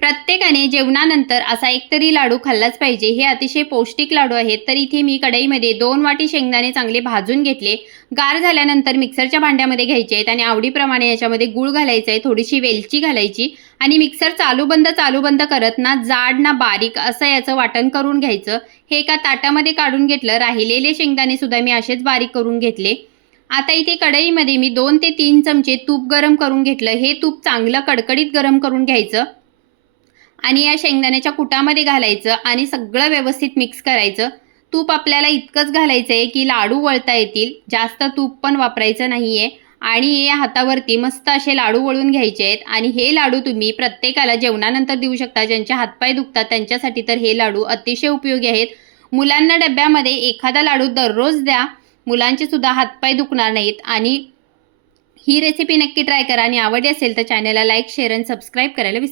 प्रत्येकाने जेवणानंतर असा एकतरी लाडू खाल्लाच पाहिजे. हे अतिशय पौष्टिक लाडू आहेत. तर इथे मी कढईमध्ये 2 वाटी शेंगदाणे चांगले भाजून घेतले. गार झाल्यानंतर मिक्सरच्या भांड्यामध्ये घ्यायचे आहेत आणि आवडीप्रमाणे याच्यामध्ये गूळ घालायचा आहे, थोडीशी वेलची घालायची आणि मिक्सर चालू बंद करत ना जाड ना बारीक असं याचं वाटण करून घ्यायचं. हे एका ताटामध्ये काढून घेतलं. राहिलेले शेंगदाणे सुद्धा मी असेच बारीक करून घेतले. आता इथे कढईमध्ये मी 2 ते 3 चमचे तूप गरम करून घेतलं. हे तूप चांगलं कडकडीत गरम करून घ्यायचं आणि या शेंगदाण्याच्या कुटामध्ये घालायचं आणि सगळं व्यवस्थित मिक्स करायचं. तूप आपल्याला इतकंच घालायचं आहे की लाडू वळता येतील. जास्त तूप पण वापरायचं नाही आहे आणि या हातावरती मस्त असे लाडू वळून घ्यायचे आहेत आणि हे लाडू तुम्ही प्रत्येकाला जेवणानंतर देऊ शकता. ज्यांचे हातपाय दुखतात त्यांच्यासाठी तर हे लाडू अतिशय उपयोगी आहेत. मुलांना डब्यामध्ये एखादा लाडू दररोज द्या. मुलांचे सुद्धा हातपाय दुखणार नाहीत आणि ही रेसिपी नक्की ट्राय करा आणि आवडली असेल तर चॅनलला लाईक, शेअर आणि सबस्क्राईब करायला विसरू